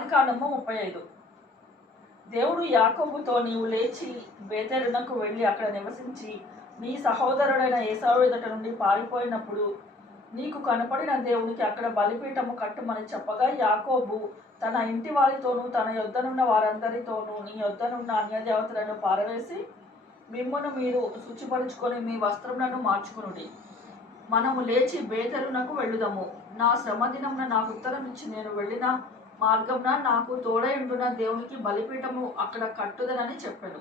ఆదికాండము 35. దేవుడు యాకోబుతో, నీవు లేచి బేతేలునకు వెళ్ళి అక్కడ నివసించి నీ సహోదరుడైన ఏసావు ఎదుట నుండి పారిపోయినప్పుడు నీకు కనపడిన దేవునికి అక్కడ బలిపీఠము కట్టుమని చెప్పగా, యాకోబు తన ఇంటి వారితోనూ తన యొద్దనున్న వారందరితోనూ నీ యొద్దనున్న అన్యదేవతలను పారవేసి, మిమ్మును మీరు శుచిపరుచుకొని మీ వస్త్రములను మార్చుకునుడి, మనము లేచి బేతేలునకు వెళ్ళుదము. నా శ్రమదినమున నాకు ఉత్తరం ఇచ్చి నేను వెళ్ళిన మార్గమున నాకు తోడయుండున దేవునికి బలిపీఠము అక్కడ కట్టుదనని చెప్పెను.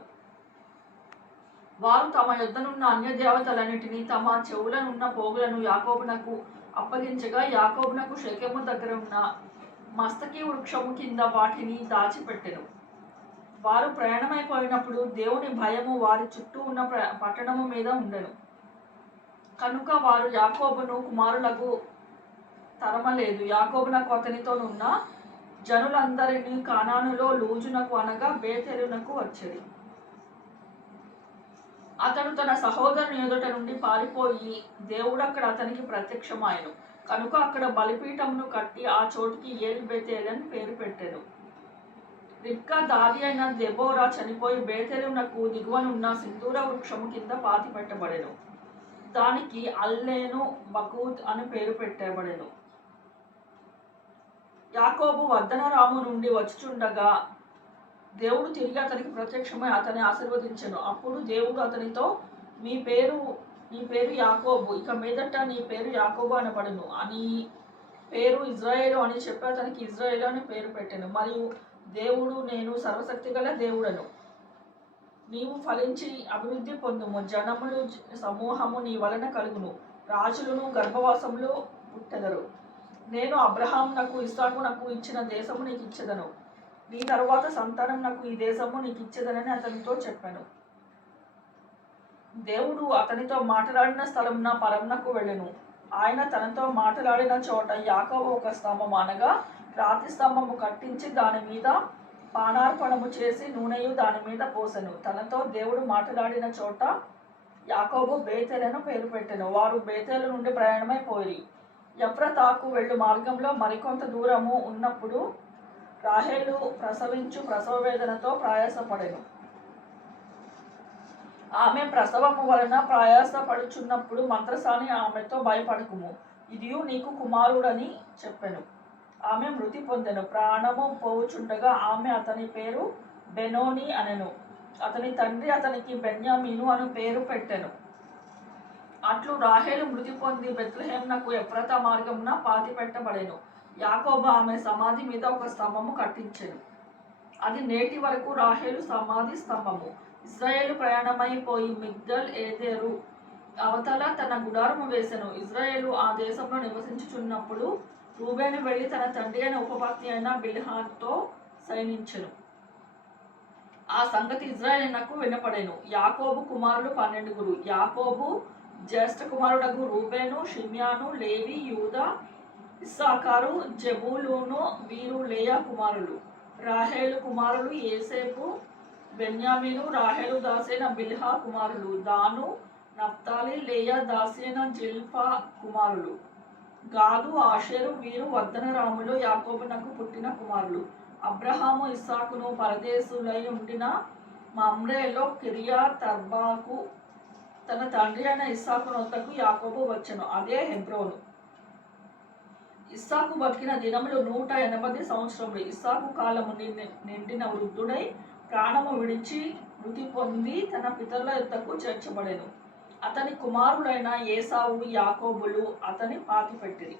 వారు తమ యొద్దనున్న అన్యదేవతలన్నిటినీ తమ చెవులనున్న పోగులను యాకోబునకు అప్పగించగా, యాకోబునకు షెకెము దగ్గర ఉన్న మస్తకి వృక్షము కింద వాటిని దాచిపెట్టెను. వారు ప్రయాణమైపోయినప్పుడు దేవుని భయము వారి చుట్టూ ఉన్న పట్టణము మీద ఉండెను. కనుక వారు యాకోబును కుమారులకు తరమలేదు. యాకోబునకు అతనితోనున్న జనులందరినీ కానానులో లూజునకు అనగా బేతేలునకు వచ్చేది. అతడు తన సహోదరుని ఎదుట నుండి పారిపోయి దేవుడక్కడ అతనికి ప్రత్యక్షమాయెను. కనుక అక్కడ బలిపీఠమును కట్టి ఆ చోటికి ఏల్ బేతేల్ అని పేరు పెట్టెను. రిబ్కా దాది అయిన దెబోరా చనిపోయి బేతేలునకు దిగువనున్న సింధూర వృక్షము కింద పాతి పెట్టబడెను. దానికి అల్లేను బకూత్ అని పేరు పెట్టబడెను. యాకోబు వద్దనరాము నుండి వచ్చుచుండగా దేవుడు తిరిగి అతనికి ప్రత్యక్షమై అతన్ని ఆశీర్వదించెను. అప్పుడు దేవుడు అతనితో, నీ పేరు యాకోబు, ఇక మీదట నీ పేరు యాకోబు అనబడును, నీ పేరు ఇజ్రాయేలు అని చెప్పి అతనికి ఇజ్రాయేలు అని పేరు పెట్టెను. మరియు దేవుడు, నేను సర్వశక్తిగల దేవుడను, నీవు ఫలించి అభివృద్ధి పొందుము, జనములు సమూహము నీ వలన కలుగును, రాజులను గర్భవాసములు పుట్టెదరు. నేను అబ్రహామునకు ఇస్సాకునకు ఇచ్చిన దేశము నీకు ఇచ్చెదను, నీ తరువాత సంతానమునకు ఈ దేశము నీకు ఇచ్చెదనని అతనితో చెప్పాను. దేవుడు అతనితో మాట్లాడిన స్థలమున పరమునకు వెళ్ళెను. ఆయన తనతో మాట్లాడిన చోట యాకోబు ఒక స్తంభము అనగా రాతి స్తంభము కట్టించి దాని మీద పానార్పణము చేసి నూనెయు దాని మీద పోసెను. తనతో దేవుడు మాట్లాడిన చోట యాకోబు బేతేలను పేరు పెట్టెను. వారు బేతేలు నుండి ప్రయాణమైపోయి ఎఫ్రతాకు వెళ్ళు మార్గంలో మరికొంత దూరము ఉన్నప్పుడు రాహేలు ప్రసవించు ప్రసవ వేదనతో ప్రయాసపడెను. ఆమె ప్రసవము వలన ప్రయాసపడుచున్నప్పుడు మంత్రసాని ఆమెతో, భయపడకుము, ఇదియు నీకు కుమారుడని చెప్పెను. ఆమె మృతి పొందెను. ప్రాణము పోవుచుండగా ఆమె అతని పేరు బెనోని అనెను. అతని తండ్రి అతనికి బెన్యామీను అను పేరు పెట్టెను. అట్లు రాహేలు మృతి పొంది బెత్లెహేమునకు ఎఫ్రాతా మార్గమున పాతి పెట్టబడెను. యాకోబు ఆమె సమాధి మీద ఒక స్తంభము కట్టించెను. అది నేటి వరకు రాహేలు సమాధి స్తంభము. ఇజ్రాయేలు ప్రయాణమైపోయి మిగ్దల్ ఏదెరు అవతల తన గుడారము వేసెను. ఇజ్రాయేలు ఆ దేశంలో నివసించుచున్నప్పుడు రూబేను వెళ్ళి తన తండ్రి అయిన ఉపపత్ని అయిన బిల్హాన్తో సైనించెను. ఆ సంగతి ఇజ్రాయేలునకు వినపడెను. యాకోబు కుమారులు 12. యాకోబు జ్యేష్ఠ కుమారుడగు రూబేను, షిమ్యాను, లేవి, యూదా, ఇస్సాకారు, జెబూలూను వీరు లేయా కుమారులు. రాహేలు కుమారులు యోసేపు, బెన్యామీను, రాహేలు దాసైన బిల్హా కుమారులు. దాను, నఫ్తాలి, లేయా దాసైన జిల్పా కుమారులు. గాదు, ఆషేరు వీరు వద్దనరాములో యాకోబునకు పుట్టిన కుమారులు. అబ్రహాము ఇస్సాకును పరదేశులై ఉండిన మమ్రేలో కిర్యత్ అర్బాకు తన తండ్రి అయిన ఇస్సాకు నొద్దకు యాకోబు వచ్చెను. అదే హెబ్రోను. ఇస్సాకు బతికిన దినములు 180 సంవత్సరములు. ఇస్సాకు కాలము నిండిన వృద్ధుడై ప్రాణము విడిచి మృతి పొంది తన పితరుల యొద్దకు చేర్చబడెను. అతని కుమారులైన ఏసావు, యాకోబులు అతని పాతిపెట్టిరి.